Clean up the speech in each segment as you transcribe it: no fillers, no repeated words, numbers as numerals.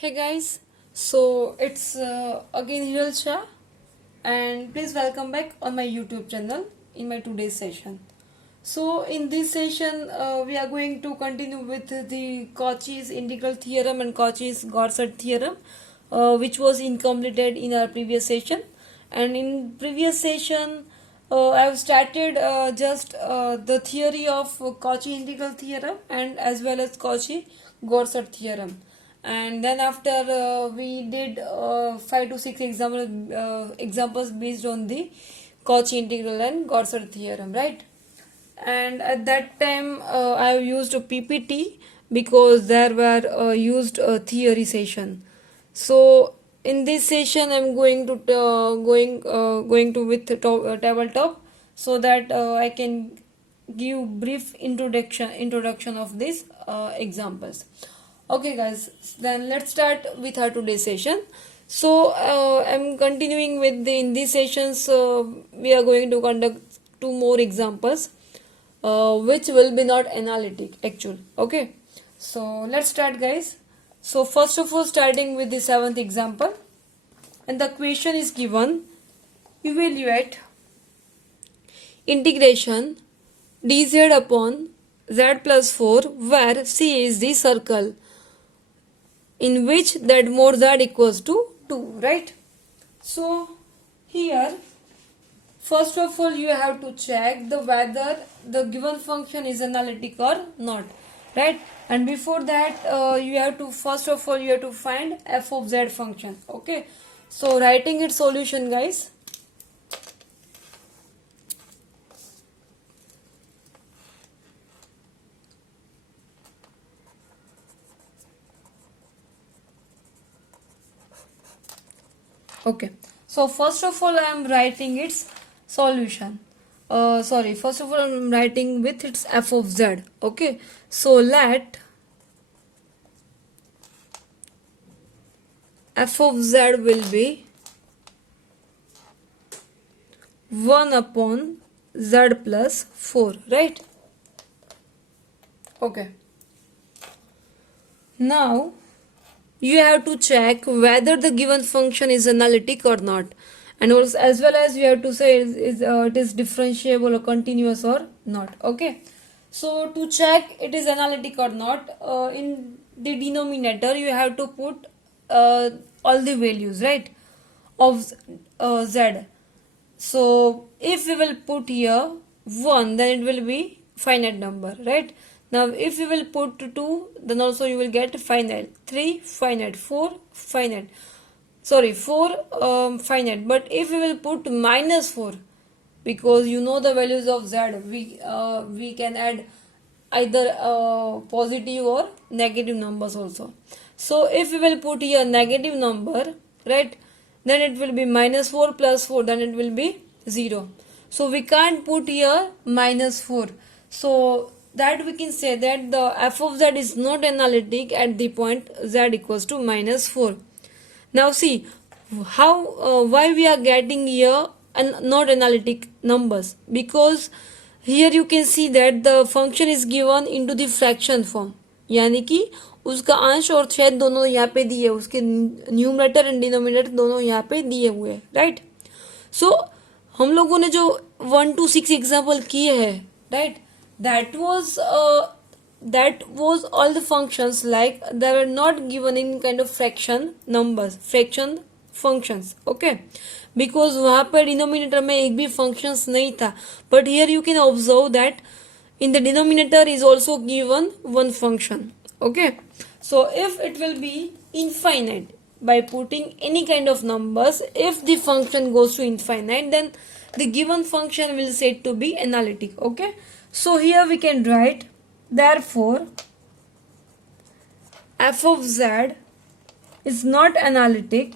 Hey guys, so it's again Hiral Shah, and please welcome back on my YouTube channel in my today's session. So in this session, we are going to continue with the Cauchy's integral theorem and Cauchy's Goursat theorem, which was incompleted in our previous session. And in previous session, I have started just the theory of Cauchy integral theorem and as well as Cauchy Goursat theorem. And then after we did 5 to 6 examples based on the Cauchy integral and Goursat theorem, right? And at that time I used a PPT because there were used a theory session. So in this session I'm going to with tabletop so that I can give brief introduction of these examples. Okay guys, then let's start with our today's session. So I'm continuing with the in these sessions we are going to conduct two more examples which will be not analytic actual. Okay, so let's start guys. So first of all, starting with the seventh example, and the question is given: evaluate integration dz upon z plus 4 where c is the circle in which that more z equals to 2, right? So here first of all, you have to check the whether the given function is analytic or not, right? And before that, you have to first of all you have to find f of z function. Okay, so writing its solution, guys. Okay, so first of all, I am writing its solution. First of all, I am writing with its f of z. Okay, so let f of z will be 1 upon z plus 4, right? Okay. Now you have to check whether the given function is analytic or not, and also as well as you have to say it is differentiable or continuous or not. Okay, so to check it is analytic or not, in the denominator you have to put all the values, right, of z. So if we will put here 1, then it will be finite number, right? Now if you will put 2, then also you will get finite. 3 finite, 4 finite, 4 finite. But if we will put minus 4, because you know the values of z, we can add either positive or negative numbers also. So if we will put here negative number, right, then it will be minus 4 plus 4, then it will be 0. So we can't put here minus 4. So that we can say that the f of z is not analytic at the point z equals to minus 4. Now see how why we are getting here and not analytic numbers, because here you can see that the function is given into the fraction form, यानी कि उसका अंश और छेद दोनों यहाँ पे दिए, उसके न्यूमरेटर एंड डिनोमिनेटर दोनों यहाँ पे दिए हुए, राइट? सो हम लोगों ने जो 1 to 6 एग्जाम्पल किए हैं, right, that was all the functions, like they were not given in kind of fraction numbers, fraction functions. Okay, because वहाँ पर डिनोमिनेटर में एक भी functions नहीं था, but here you can observe that in the denominator is also given one function. Okay, so if it will be infinite, by putting any kind of numbers, if the function goes to infinite, then the given function will said to be analytic. Okay, so here we can write, therefore f of z is not analytic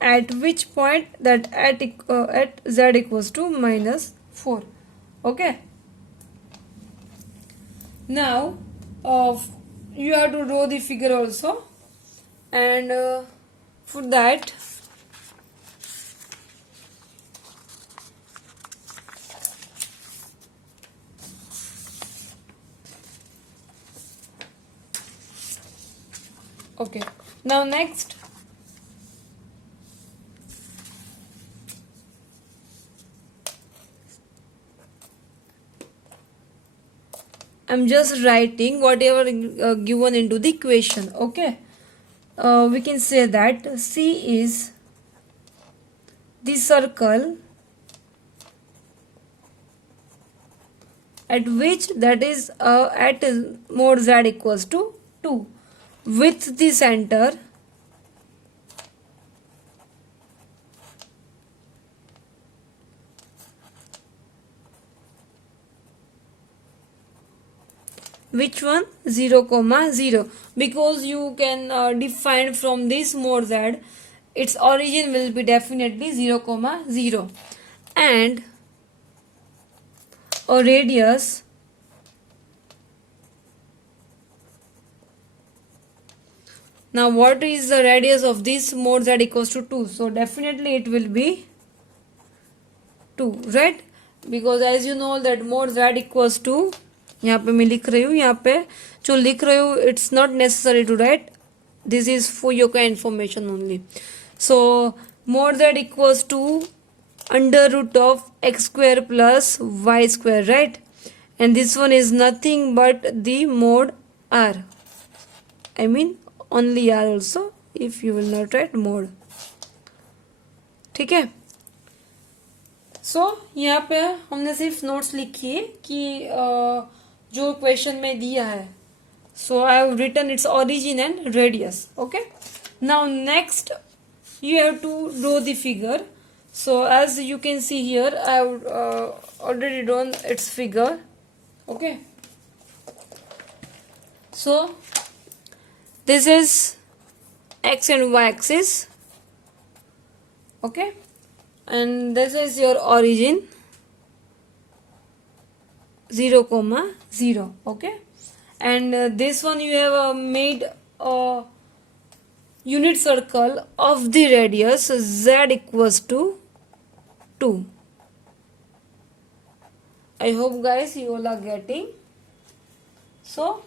at which point, that at z equals to minus 4. Okay, now you have to draw the figure also, and for that Okay, now next, I'm just writing whatever given into the equation. Okay, we can say that C is the circle at which, that is at mod z equals to 2, with the center which one, 0 comma 0, because you can define from this mod z its origin will be definitely 0 comma 0, and a radius now what is the radius of this mod z equals to 2, so definitely it will be 2, right? Because as you know that mod z equals to, यहाँ पे मैं लिख रही हूँ, यहाँ पे जो लिख रही हूँ it's not necessary to write, this is for your information only. So mod z equals to under root of x square plus y square, right? And this one is nothing but the mod r, I mean only r also, if you will not write mod. ठीक है, सो यहाँ पे हमने सिर्फ notes लिखी है कि जो क्वेश्चन में दिया है, so I have written its origin and radius. Okay, now next you have to draw the figure. So as you can see here, I have already drawn its figure. Okay, so this is x and y axis. Okay, and this is your origin 0 comma 0. Okay, and this one you have made a unit circle of the radius z equals to 2. I hope guys you all are getting. So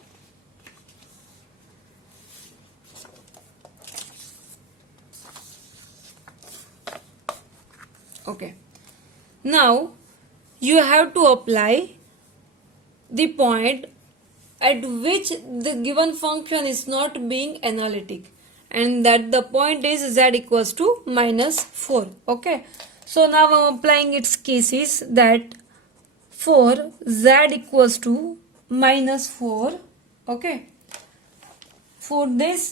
okay, now you have to apply the point at which the given function is not being analytic, and that the point is z equals to -4. Okay, so now I'm applying its cases, that for z equals to -4, okay, for this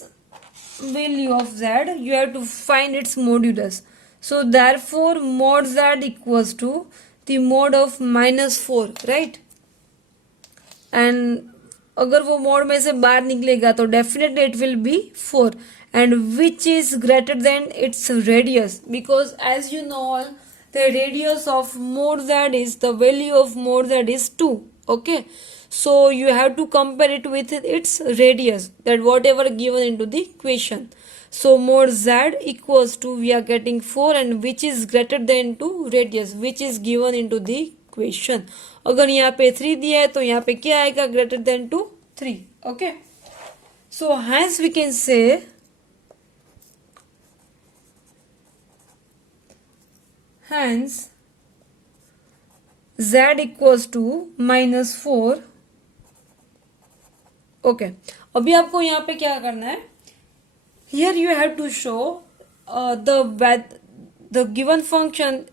value of z you have to find its modulus. So therefore mod z equals to the mod of -4, right? And अगर वो mode में से बाहर निकलेगा तो definitely it will B 4, and which is greater than its radius, because as you know all, the radius of mod z is, the value of mod z is 2. Okay, so you have to compare it with its radius, that whatever given into the equation. So mod z equals to, we are getting 4, and which is greater than 2 radius, which is given into the equation. अगर यहाँ पे 3 दिया है तो यहाँ पे क्या आएगा, greater than 2 3. Okay, so hence we can say hence z equals to -4. Okay, अभी आपको यहाँ पे क्या करना है, here you have to show the given function,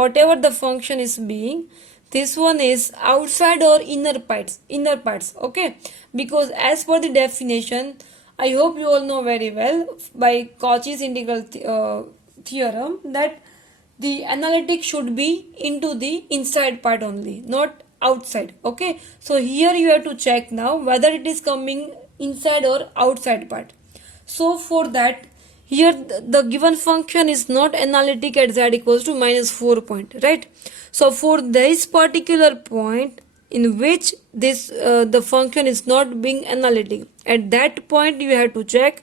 whatever the function is being, this one is outside or inner parts. Okay, because as per the definition, I hope you all know very well by Cauchy's integral theorem, that the analytic should be into the inside part only, not outside. Okay, so here you have to check now whether it is coming inside or outside part. So for that, here the given function is not analytic at z equals to -4 point, right? So for this particular point in which this the function is not being analytic, at that point you have to check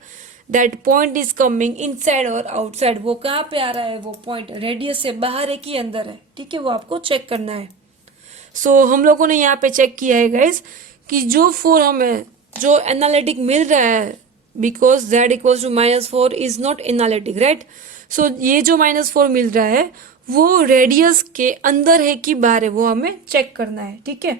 that point is coming inside or outside. वो कहाँ पे आ रहा है, वो point radius से बाहर है कि अंदर है, ठीक है, वो आपको चेक करना है. सो हम लोगों ने यहाँ पे चेक किया है गाइस कि जो 4 हमें जो एनालिटिक मिल रहा है because z equals to -4 is not analytic, right. So ये जो -4 मिल रहा है वो रेडियस के अंदर है कि बाहर है, वो हमें चेक करना है. ठीक है.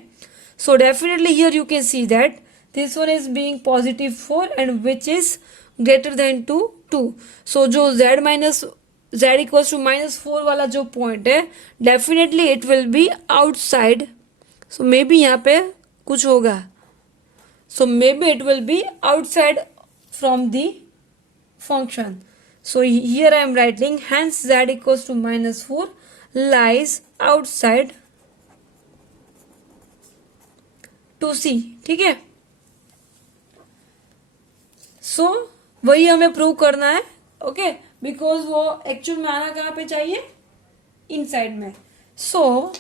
So definitely here you can see that this one is being +4 and which is greater than to 2. So जो z इक्वल्स टू -4 वाला जो पॉइंट है definitely it will be outside. So maybe यहाँ पे कुछ होगा. So maybe it will be outside from the function. So here I am writing hence z equals to -4 lies outside to C. ठीक है. So वही हमें prove करना है. ओके. बिकॉज वो एक्चुअल में आना कहाँ पे चाहिए, इनसाइड में. सो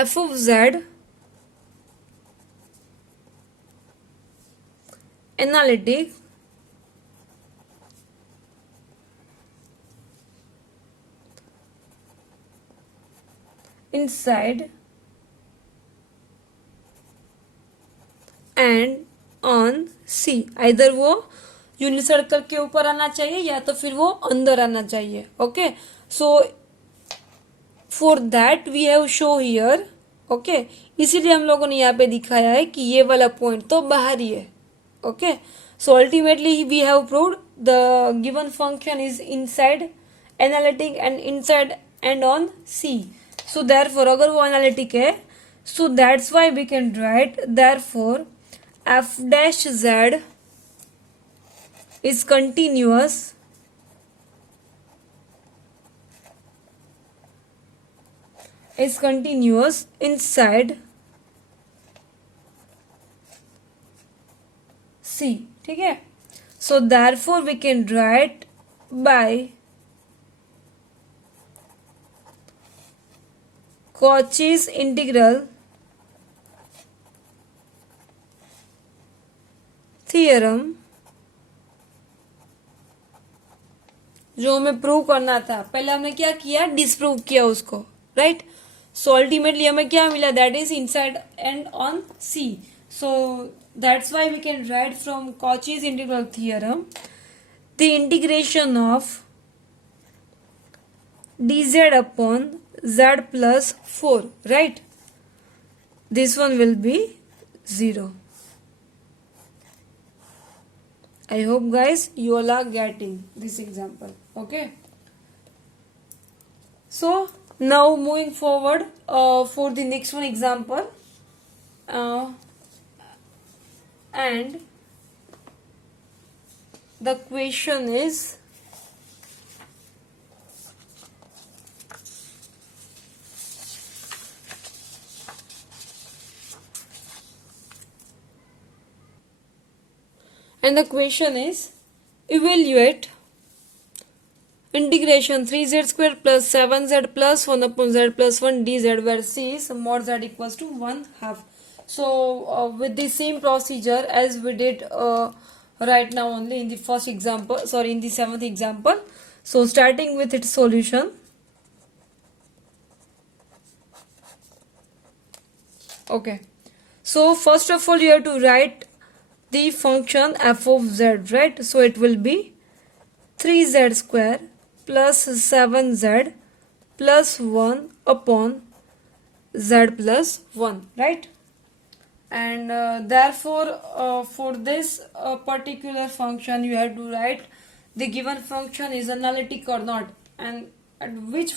f of z analytic inside and on C. either वो यूनिट सर्कल के ऊपर आना चाहिए या तो फिर वो अंदर आना चाहिए. Okay. So for that we have show here. Okay. इसीलिए हम लोगों ने यहाँ पे दिखाया है कि ये वाला पॉइंट तो बाहर ही है. Okay. So ultimately we have proved the given function is inside analytic and inside and on C. So therefore अगर वो एनालिटिक है so that's why we can write therefore F dash Z is continuous inside C. ठीक है. So therefore we can write by Cauchy's integral theorem जो हमें prove करना था. पहले हमने क्या किया, डिसप्रूव किया उसको, राइट. सो अल्टीमेटली हमें क्या मिला, that is inside and on C. So that's why we can write from Cauchy's integral theorem the integration of dz upon z plus 4, right. This one will be 0. I hope guys you all are getting this example. Okay. So now moving forward for the next one example, and the question is evaluate integration 3z square plus 7z plus 1 upon z plus 1 dz where c is mod z equals to 1/2. So with the same procedure as we did right now only in the first example, in the 7th example. So starting with its solution. Okay. So first of all you have to write the function f of z, right. So it will be 3z square plus 7z plus 1 upon z plus 1, right. And therefore for this particular function you have to write the given function is analytic or not, and at which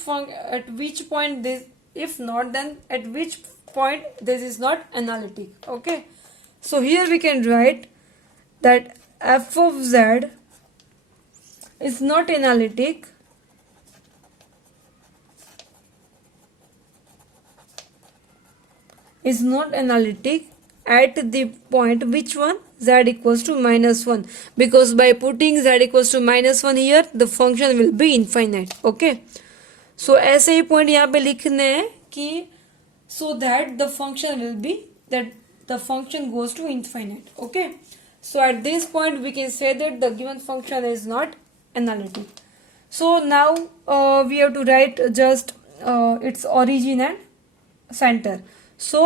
point this, if not then at which point this is not analytic. Okay. So here we can write that f of z is not analytic at the point which one, z equals to -1, because by putting z equals to -1 here the function will be infinite. Okay. So ऐसे ही point यहाँ पे लिखने हैं कि so that the function will be that the function goes to infinite. Okay. So at this point we can say that the given function is not analytic. So now we have to write just its origin and center. So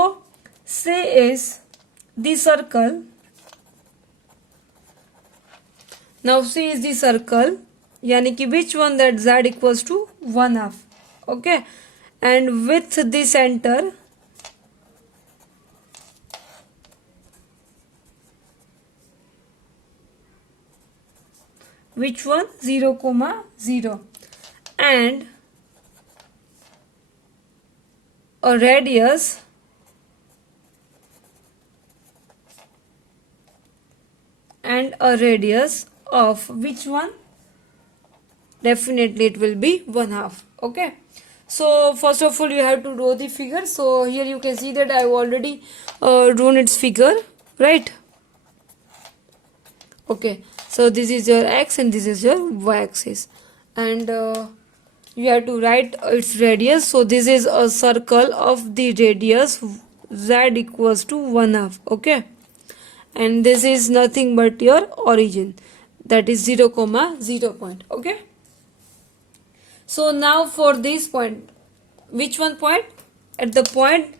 C is the circle. Now C is the circle, यानी कि which one, that Z equals to 1/2. Okay, and with the center which one, 0, 0, and a radius of which one, definitely it will be 1/2. Okay, so first of all you have to draw the figure. So here you can see that I have already drawn its figure, right? Okay, so this is your x and this is your y axis, and you have to write its radius. So this is a circle of the radius z equals to 1/2. Okay, and this is nothing but your origin, that is 0, 0 point. Okay, so now for this point, which one point? At the point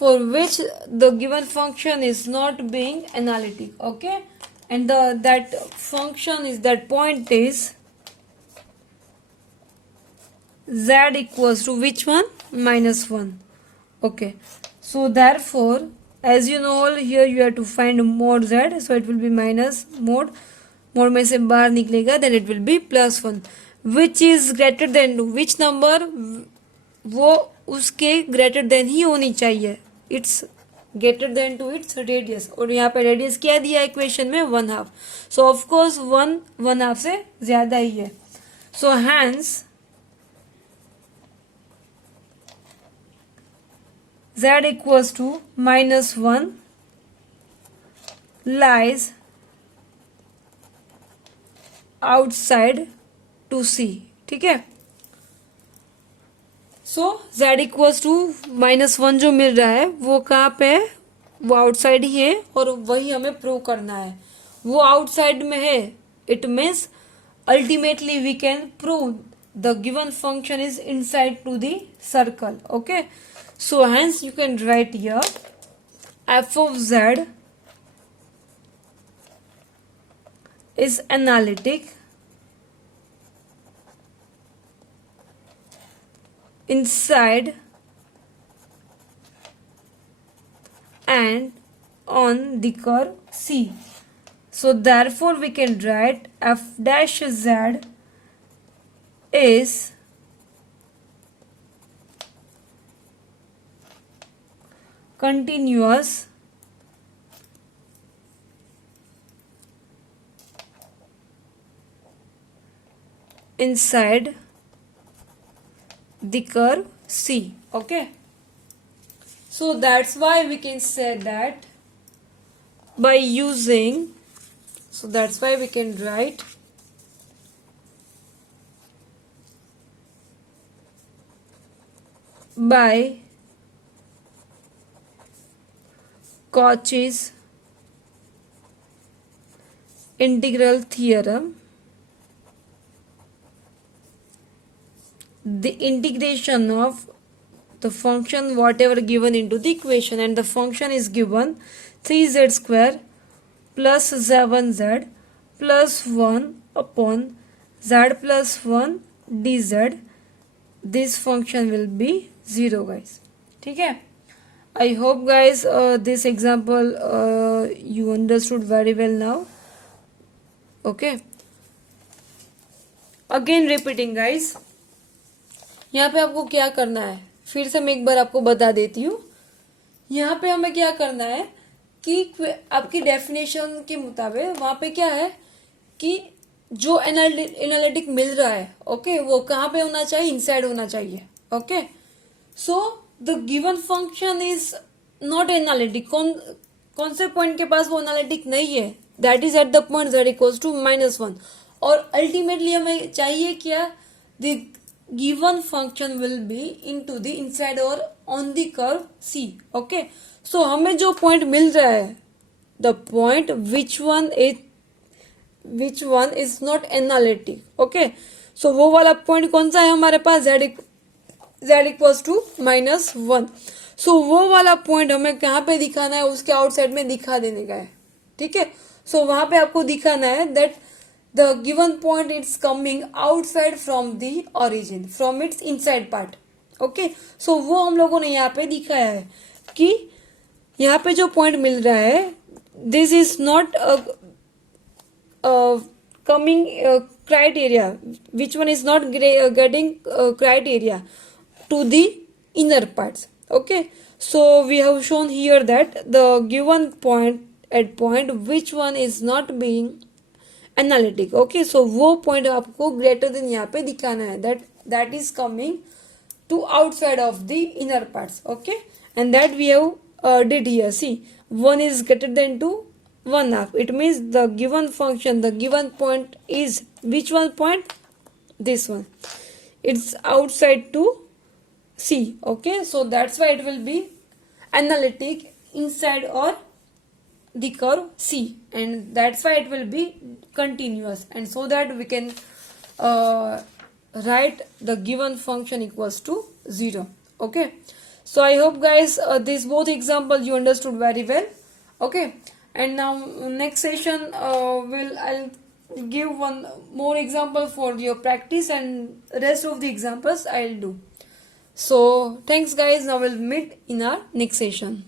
for which the given function is not being analytic. Okay, and that function is, that point is z equals to which one, -1. Okay, so therefore, as you know, here you have to find mod z, so it will be minus mod में से बाहर निकलेगा, then it will be +1, which is greater than which number, वो उसके greater than ही होनी चाहिए, it's greater than to its radius, और यहाँ पे radius क्या दिया इक्वेशन में, 1/2. so of course 1/2 से ज़्यादा ही है. so hence z equals to -1 lies outside to C. ठीक है, सो z इक्वल्स टू -1 जो मिल रहा है वो कहाँ पे है, वो आउटसाइड ही है, और वही हमें प्रूव करना है. वो आउटसाइड में है, it means ultimately we can prove the given function is inside to the circle. Okay, so hence you can write here f of z is analytic inside and on the curve C. So therefore we can write f dash z is continuous inside the curve C. Okay, so that's why we can say that by using, so that's why we can write by Cauchy's integral theorem, the integration of the function whatever given into the equation, and the function is given 3z square plus 7z plus 1 upon z plus 1 dz. This function will be 0 guys. ठीक है, I hope guys this example you understood very well now. Okay, again repeating guys, यहाँ पे आपको क्या करना है, फिर से मैं एक बार आपको बता देती हूँ. यहाँ पे हमें क्या करना है कि आपकी डेफिनेशन के मुताबिक वहां पे क्या है कि जो एनालिटिक मिल रहा है, ओके, वो कहाँ पे होना चाहिए, इनसाइड होना चाहिए. Okay, so the given function is not analytic. कौन से पॉइंट के पास वो एनालिटिक नहीं है, that is at the point z equals to -1. और अल्टीमेटली हमें चाहिए क्या, द given function will be into the inside or on the curve C. Okay, so हमें जो point मिल रहा है, the point which one is not analytic. Okay, so वो वाला point कौन सा है हमारे पास, z equals to -1. सो वो वाला पॉइंट हमें कहाँ पे दिखाना है, उसके आउटसाइड में दिखा देने का है, ठीक है। सो वहां पे आपको दिखाना है that the given point it's coming outside from the origin, from its inside part, okay. So वो हम लोगों ने यहाँ पे दिखाया है कि यहाँ पे जो पॉइंट मिल रहा है, this is not coming criteria, which one is not getting criteria to the inner parts, okay. So we have shown here that the given point at point which one is not being analytic, okay. So वो point आपको greater than यहाँ पे दिखाना है, that is coming to outside of the inner parts, okay. And that we have did here. See, 1 is greater than 2, 1/2. It means the given function, the given point is which one point? This one. It's outside to C, okay. So that's why it will be analytic inside or the curve C, and that's why it will be continuous, and so that we can write the given function equals to 0, okay. So I hope guys these both examples you understood very well, okay. And now next session I'll give one more example for your practice, and rest of the examples I'll do. So thanks guys, now we'll meet in our next session.